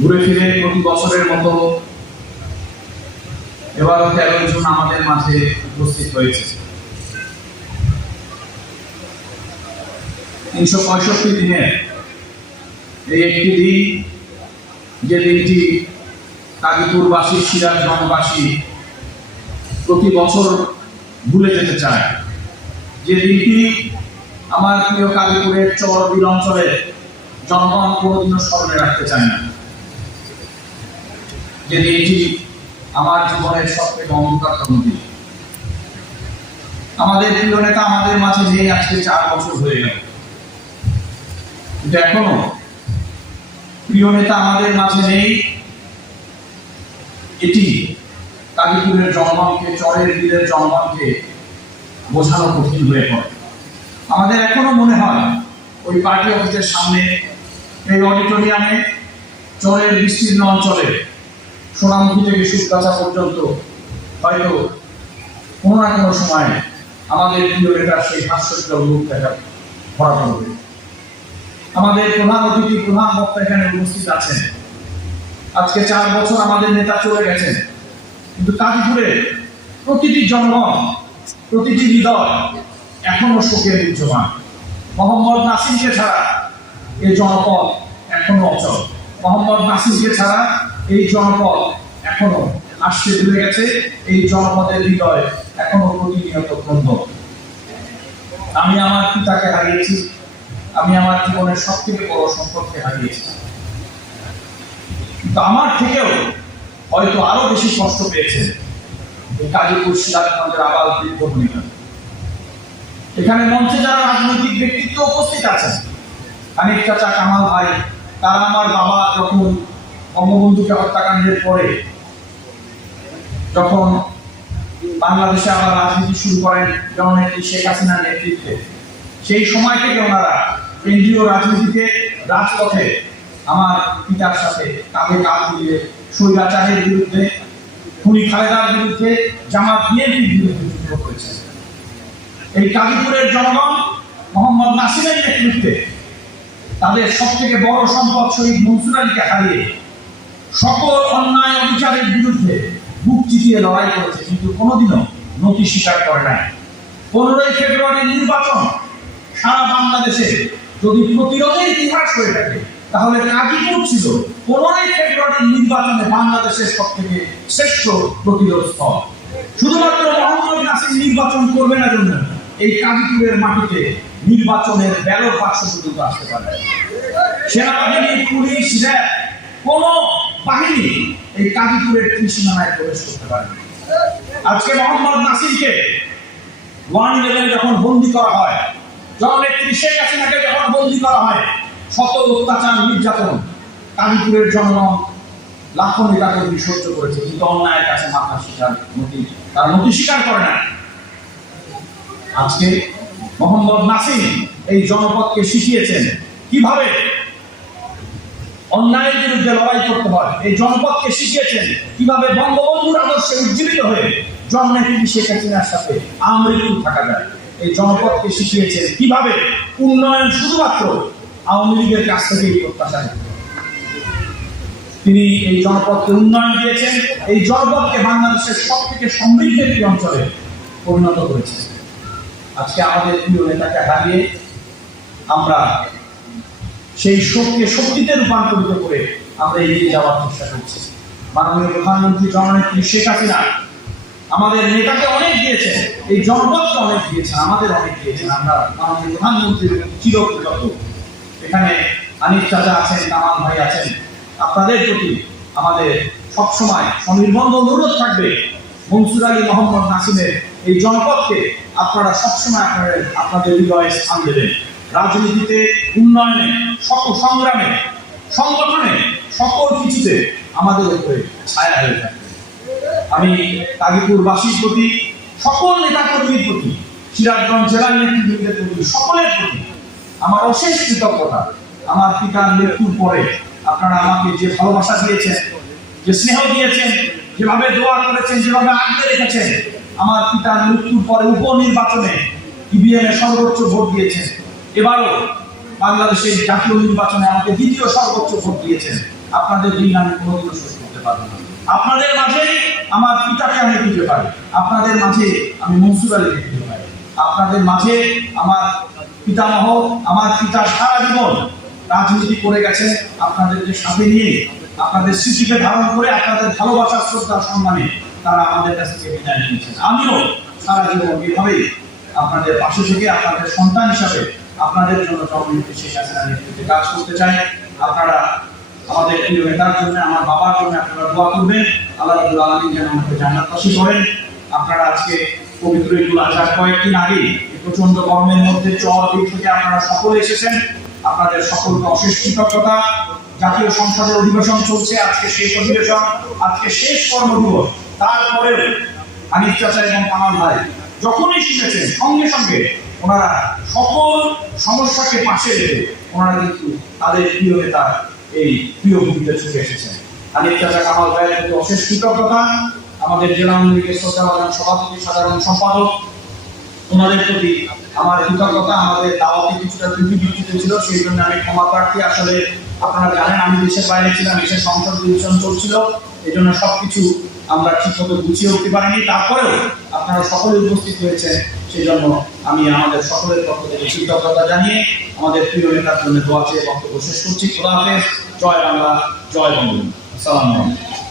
ঘুরে ফিরে প্রতি বছরের মতো এবারও তেরো জন আমাদের মাঝে উপস্থিত হয়েছে। তিনশো পঁয়ষট্টি দিনের এই একটি দিন, যে দিনটি কাজীপুরবাসী, সিরাজগঞ্জবাসী প্রতি বছর ভুলে যেতে চায়। যে দিনটি আমার প্রিয় কালীপুরের চর বিল অঞ্চলে জনগণ কোনোদিনও স্মরণে রাখতে চায় না। যে দিনটি আমার জীবনের অন্ধকারতম দিন। আমাদের প্রিয় নেতা আমাদের মাঝে নেই আজকে চার বছর হয়ে গেল। কিন্তু এখনও প্রিয় নেতা আমাদের মাঝে নেই। এটি কালীপুরের চরের জনগণকে বোঝানো কঠিন হয়ে পড়ে। আমাদের এখনও মনে হয় ওই পার্টি অফিসের সামনে, এই অডিটোরিয়ামে চরের বিস্তীর্ণ অঞ্চলে সোনামুখী থেকে সুগাছা পর্যন্ত হয়তো কোনো না কোনো সময় আমাদের প্রিয় নেতার সেই হাস্যজ্জ্বল রূপ দেখা ধরা পড়বে আমাদের প্রধান অতিথি, প্রধান বক্তা এখানে উপস্থিত আছেন। আজকে চার বছর আমাদের নেতা চলে গেছেন। কিন্তু কাজীপুরে প্রতিটি জনগণ, প্রতিটি হৃদয় এখনও শোকে বিদ্যমান। মোহাম্মদ নাসিমকে ছাড়া এই জনপদ এখনও অচল। মোহাম্মদ নাসিমকে ছাড়া এই জনপদ এখনও আসছে ভুলে গেছে, এই জনপদের হৃদয় এখনও প্রতিনিয়ত ক্রন্দ আমি আমার পিতাকে হারিয়েছি, আমি আমার জীবনের সব থেকে বড় সম্পদকে হারিয়েছি। কিন্তু আমার থেকেও হয়তো আরও বেশি কষ্ট পেয়েছে কাজীপুর সিরাজগঞ্জের আবাল বৃদ্ধ ভূমিকা এখানে মঞ্চে যারা রাজনৈতিক ব্যক্তিত্ব উপস্থিত আছেন হানিফ চাচা কামাল ভাই, তারা আমার বাবা যখন বঙ্গবন্ধুকে হত্যাকাণ্ডের পরে যখন বাংলাদেশে আবার রাজনীতি শুরু করেন জননেত্রী শেখ হাসিনার নেতৃত্বে, সেই সময় থেকে ওনারা কেন্দ্রীয় রাজনীতিতে, রাজপথে আমার পিতার সাথে কাঁধে কাঁধ মিলিয়ে স্বৈরাচারের বিরুদ্ধে, খুনি খালেদার বিরুদ্ধে, জামাত বিএনপির বিরুদ্ধে যুদ্ধ করেছে এই কাজীপুরের জনগণ মোহাম্মদ নাসিমের নেতৃত্বে তাদের সব থেকে বড় সম্পদ শহীদ মনসুর আলীকে হারিয়ে সকল অন্যায় অবিচারের বিরুদ্ধে বুক চিতিয়ে লড়াই করেছে, কিন্তু কোনোদিনও নতি স্বীকার করে নাই। পনেরোই ফেব্রুয়ারি নির্বাচন সারা বাংলাদেশে যদি প্রতিরোধের ইতিহাস হয়ে থাকে, তাহলে কাজীপুর ছিল পনেরোই ফেব্রুয়ারির নির্বাচনে বাংলাদেশের সব থেকে শ্রেষ্ঠ প্রতিরোধ স্থল। শুধুমাত্র মোহাম্মদ নাসির নির্বাচন করবে না জন্য এই কাজীপুরের মাটিতে নির্বাচনের ব্যালট বাক্স পর্যন্ত আসতে পারে। সেনাবাহিনী, পুলিশ, র্যাব, কোন এই কাজীপুরের ত্রিসীমানায় প্রবেশ করতে পারে আজকে মোহাম্মদ নাসিরকে ওয়ান ইলেভেন যখন বন্দি করা হয়, যখন বন্দি করা হয়, শত অত্যাচার, নির্যাতন নেতাকর্মী সহ্য করেছে, কিন্তু অন্যায়ের কাছে মাথা স্বীকার নতি তারা নতি স্বীকার করে না আজকে মোহাম্মদ নাসিম এই জনপদকে শিখিয়েছেন কীভাবে অন্যায়ের বিরুদ্ধে লড়াই করতে হয়। এই জনপদকে শিখিয়েছেন কীভাবে বঙ্গবন্ধুর আদর্শে উজ্জীবিত হয়ে জননেত্রী শেখ হাসিনার সাথে আমৃত্যু থাকা যায়। এই জনপদকে শিখিয়েছেন কীভাবে উন্নয়ন শুধুমাত্র আওয়ামী লীগের কাছ থেকেই প্রত্যাশা তিনি এই জনপদকে উন্নয়ন দিয়েছেন। এই জনপদকে বাংলাদেশের সব থেকে সমৃদ্ধ একটি অঞ্চলে পরিণত করেছেন। আজকে আমাদের প্রিয় নেতাকে হারিয়ে আমরা সেই শোককে শক্তিতে রূপান্তরিত করে আমরা এগিয়ে যাওয়ার চেষ্টা করছি। মাননীয় প্রধানমন্ত্রী জননেত্রী শেখ হাসিনা আমাদের নেতাকে অনেক দিয়েছেন, এই জনপদকে অনেক দিয়েছেন, আমাদের অনেক দিয়েছেন। আমরা মাননীয় প্রধানমন্ত্রীর চিরকৃতজ্ঞ। এখানে আনিফ চাচা আছেন, কামাল ভাই আছেন। আপনাদের প্রতি আমাদের সবসময় স্বনির্বন্ধ অনুরোধ থাকবে মনসুর আলী মোহাম্মদ নাসিমের এই জনপদকে আপনারা সবসময় আপনাদের আপনাদের হৃদয়ে স্থান দেবেন। রাজনীতিতে উন্নয়নে সকল সংগ্রামে, সংগঠনে, সকল কিছুতে আমাদের উপরে ছায়া হয়ে থাকবে আমি কাজীপুরবাসীর প্রতি, সকল নেতাকর্মীর প্রতি, সিরাজগঞ্জ জেলার নেতৃবৃন্দের প্রতি, সকলের প্রতি আমার অশেষ কৃতজ্ঞতা। আমার পিতার মৃত্যুর পরে আপনারা আমাকে যে ভালোবাসা দিয়েছেন, যে স্নেহ দিয়েছেন, যেভাবে দোয়া করেছেন, যেভাবে আগলে রেখেছেন, আমার পিতার মৃত্যুর পরে উপনির্বাচনে ইভিএম এ সর্বোচ্চ ভোট দিয়েছেন। এবারও বাংলাদেশের জাতীয় নির্বাচনে আমাকে দ্বিতীয় সর্বোচ্চ ভোট দিয়েছেন। আপনাদের ঋণ আমি কোনোদিনও শোধ করতে পারব না। আপনাদের মাঝে আমার পিতাকে আমি খুঁজে পাই। আপনাদের মাঝে আমি মনসুর আলীকে খুঁজে পাই। আপনাদের মাঝে আমার পিতামহ, আমার পিতা সারা জীবন রাজনীতি করে গেছে। আপনাদেরকে সাথে নিয়ে, আপনাদের স্মৃতিকে ধারণ করে, আপনাদের ভালোবাসার শ্রদ্ধা সম্মানে তারা আমাদের কাছ থেকে বিদায় নিয়েছেন। আমিও সারা জীবন এভাবেই আপনাদের পাশে থেকে, আপনাদের সন্তান হিসাবে আপনাদের জন্য জগন্নাথ শেখ হাসিনা নেতৃত্বে কাজ করতে চাই। আপনারা আমাদের প্রিয় নেতার জন্য, আমার বাবার জন্য আপনারা দোয়া করবেন। আল্লাহ রাব্বুল আলামিন যেন আমাকে জান্নাতবাসী করেন। আপনারা আজকে পবিত্র ঈদুল আজহার কয়েকদিন আগে প্রচণ্ড গরমের মধ্যে চর দিক থেকে আপনারা সকলে এসেছেন। আপনাদের সকলকে অশেষ কৃতজ্ঞতা। জাতীয় সংসদের অধিবেশন চলছে, আজকে শেষ অধিবেশন, আজকে শেষ কর্মদিবস। তারপরেও আনিস চাচা এবং কামাল ভাই যখনই শিখেছেন, সঙ্গে সঙ্গে ওনারা সকল সমস্যাকে পাশে রেখে ওনারা কিন্তু তাদের প্রিয় এই প্রিয় ছুটে এসেছেন। চাচা কামাল ভাইয়ের প্রতি অশেষ কৃতজ্ঞতা। আমাদের জেলা আওয়ামী সভাপতি, সাধারণ সম্পাদক, ওনাদের প্রতি আমার কৃতজ্ঞতা। আমাদের দাওয়াতে কিছুটা ত্রুটি ছিল, সেই জন্য আমি ক্ষমা প্রার্থী। আসলে আপনারা জানেন, আমি দেশের বাইরে ছিলাম, দেশের সংসদ নির্বাচন চলছিল। এই জন্য সবকিছু আমরা ঠিকমতো গুছিয়ে উঠতে পারিনি। তারপরেও আপনারা সকলে উপস্থিত হয়েছেন। সেই জন্য আমি আমাদের সকলের পক্ষ থেকে কৃতজ্ঞতা জানিয়ে আমাদের প্রিয় নেতার জন্য দোয়া চেয়ে বক্তব্য শেষ করছি। খোলা হাফেজ। জয় বাংলা, জয় বন্ধু আলাইকুম।